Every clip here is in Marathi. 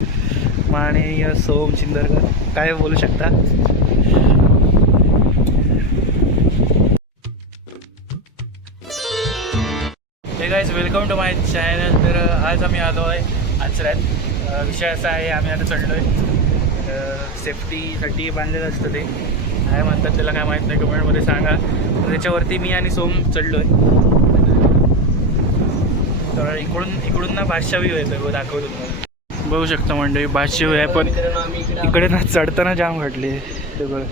माननीय सोम चिंदरकर, काय बोलू शकता? Hey guys, welcome to my channel. तर आज आम्ही आलो आहे आचऱ्यात. विषय असा आहे, आम्ही आता चढलो आहे. सेफ्टीसाठी बांधलेलं असतं ते, काय म्हणतात त्याला काय माहीत नाही, कमेंटमध्ये सांगा. तर त्याच्यावरती मी आणि सोम चढलो आहे. तर इकडून ना बादशाह व्ह्यू येतो, दाखवतो तुम्हाला. बघू शकता मंडळी, बादशाह व्ह्यू आहे. पण इकडे ना चढताना जाम घडले. ते बघ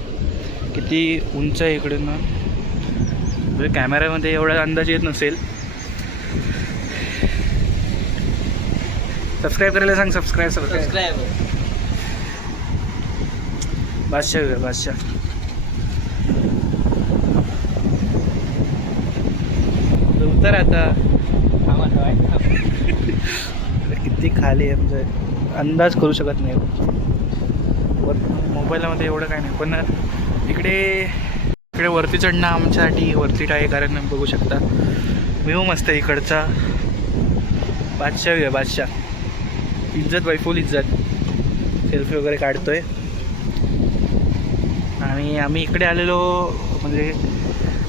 किती उंच आहे इकडे ना. म्हणजे कॅमेऱ्यामध्ये एवढा अंदाज येत नसेल. सबस्क्राईब करायला सांग. सबस्क्राईब. बादशाह व्ह्यू, बादशाह. उतर आता. किती खाली आहे म्हणजे अंदाज करू शकत नाही. मोबाईलमध्ये एवढं काय नाही, पण इकडे वरती चढणं आमच्यासाठी वरती आहे. कारण बघू शकता व्ह्यू मस्त आहे इकडचा. बादशाह व्ह्यू आहे, बादशाह. इज्जत बाई, फुल इज्जत. सेल्फी वगैरे काढतोय. आणि आम्ही इकडे आलेलो म्हणजे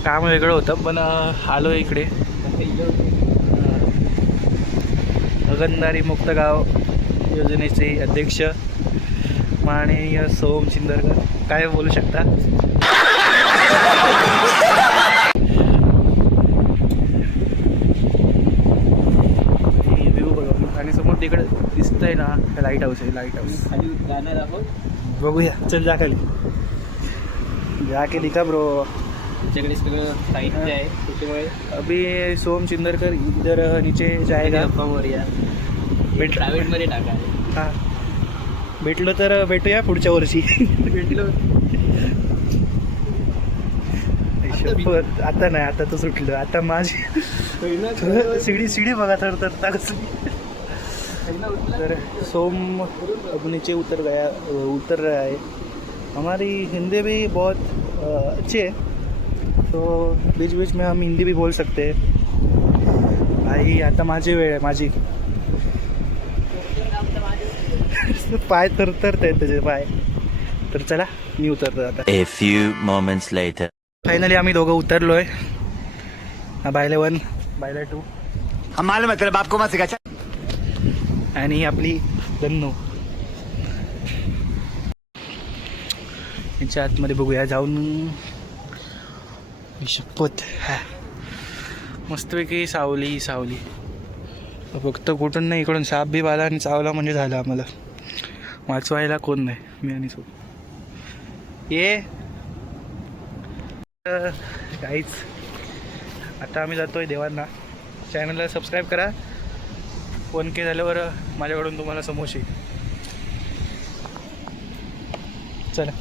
काम वेगळं होतं, पण आलो इकडे. गगनदारी मुक्त गाव योजनेचे अध्यक्ष माननीय सोम चिंदरकर, काय बोलू शकता? व्ह्यू बघा. आणि समोर तिकडे दिसतंय ना, लाईट हाऊस आहे. लाईट हाऊस खाली जाणार आहोत, बघूया. चल जा खाली, जाके दिखा ब्रो. तुमच्याकडे सगळं साहित्य आहे, त्याच्यामुळे अभी सोम चिंदरकर इधर नीचे जाएगा. प्रायव्हेटमध्ये टाका. हां, भेटलो तर भेटूया पुढच्या वर्षी. भेटलो आता नाही, आता तर सुटलं. आता माझी सीढ़ी बघा तर कसली. तर सोम अब नीचे उतर रहा है. हमारी हिंदी भी बहुत अच्छी है, तो बीच बीच में हम हिंदी भी बोल सकते हैं. भाई आता माझी वेळ आहे, माझी. पाय तरत आहेत त्याचे पाय. तर चला, मी उतरतो आता. A few moments later. Finally आम्ही दोघं उतरलोय. बायले 1, बायले 2. हम मालूम है तेरे बाप को मत सिखा. आणि आपली दन्नू यांच्या आतमध्ये बघूया जाऊन. शपथ, हा मस्तपैकी सावली. फक्त कुठून नाही, इकडून साप बी आला आणि चावला म्हणजे झालं. आम्हाला वाचवायला कोण नाही, मी आणि सोबत. ये काहीच. आता आम्ही जातोय देवांना. चॅनलला सबस्क्राईब करा. 1K झाल्यावर माझ्याकडून तुम्हाला समोसे. चला.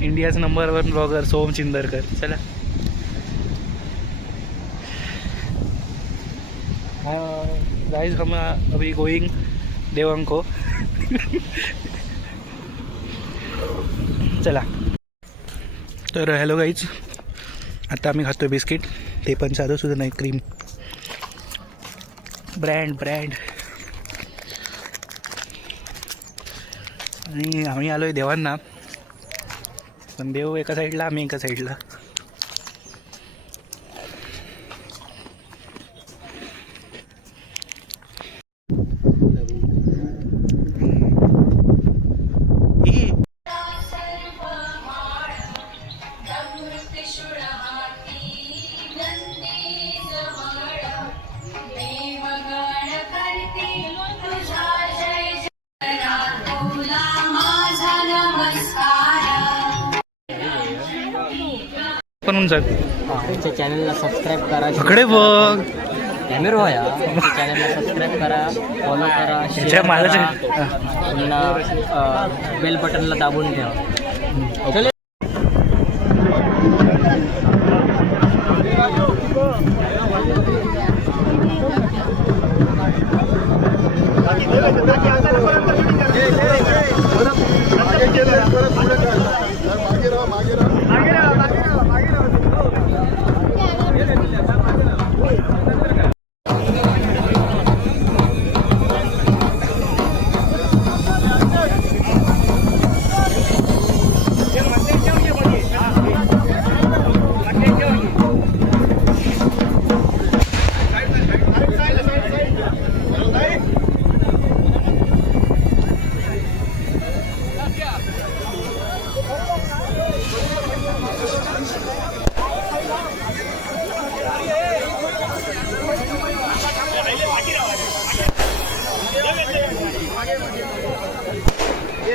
इंडियाज नंबर 1 ब्लॉगर सोम चिंदरकर. चला. गाइस, हम अभी गोइंग देवांको. चला. तर हॅलो गाईज, आता आम्ही खातो बिस्किट. ते पण साधं सुद्धा नाही, क्रीम ब्रँड. आणि आम्ही आलो आहे देवांना. पण देव एका साईडला, आम्ही एका साईडला. पण आमच्या चॅनलला सबस्क्राईब करा. इकडे बघ, कॅमेरा हो या. आमच्या चॅनलला सबस्क्राईब करा, फॉलो करा, शेअर करा. पुन्हा बेल बटनला दाबून ठेवा.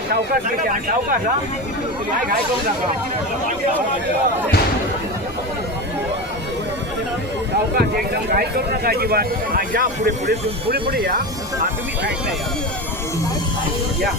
सावकाश एकदम घाई करू नका अजिबात. या पुढे पुढे पुढे पुढे या. तुम्ही साईडला या.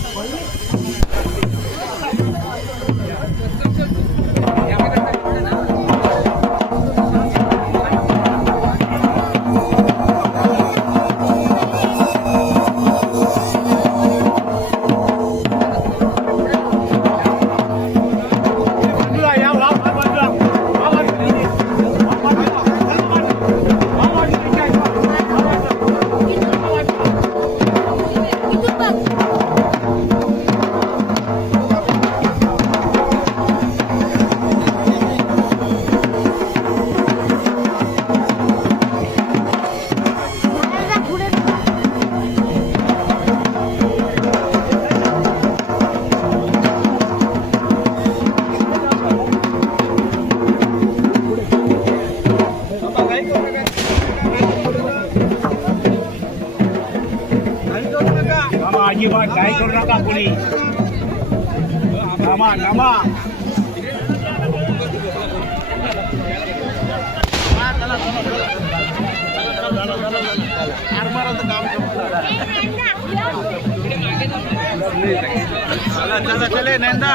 अजिबात काय करू नका कोणी. थांबा थांबा. चला चले नंदा.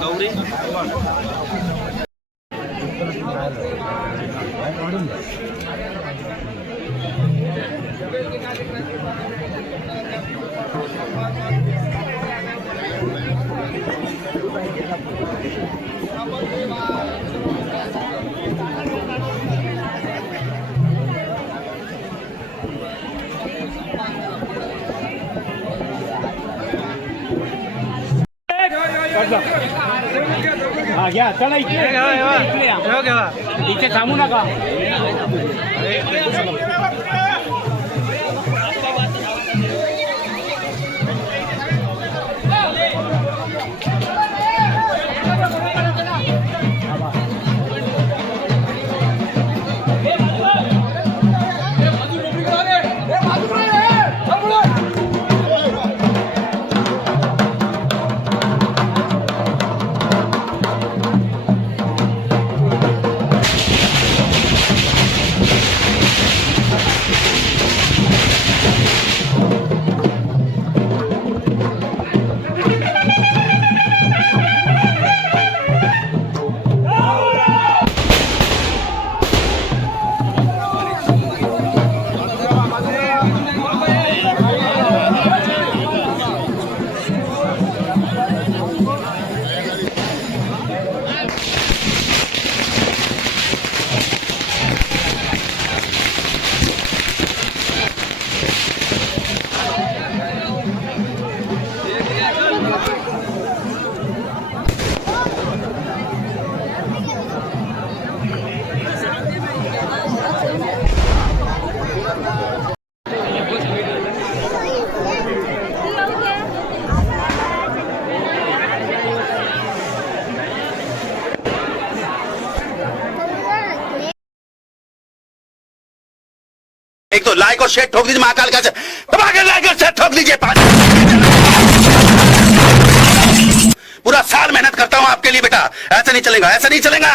गौरी हा घ्या. चला इथे इथे थांबू नका. एक तो लाइक और शेयर ठोक दीजिए महाकाल का लाइक और शेयर ठोक दीजिए. पूरा साल मेहनत करता हूं आपके लिए बेटा. ऐसा नहीं चलेगा, ऐसा नहीं चलेगा.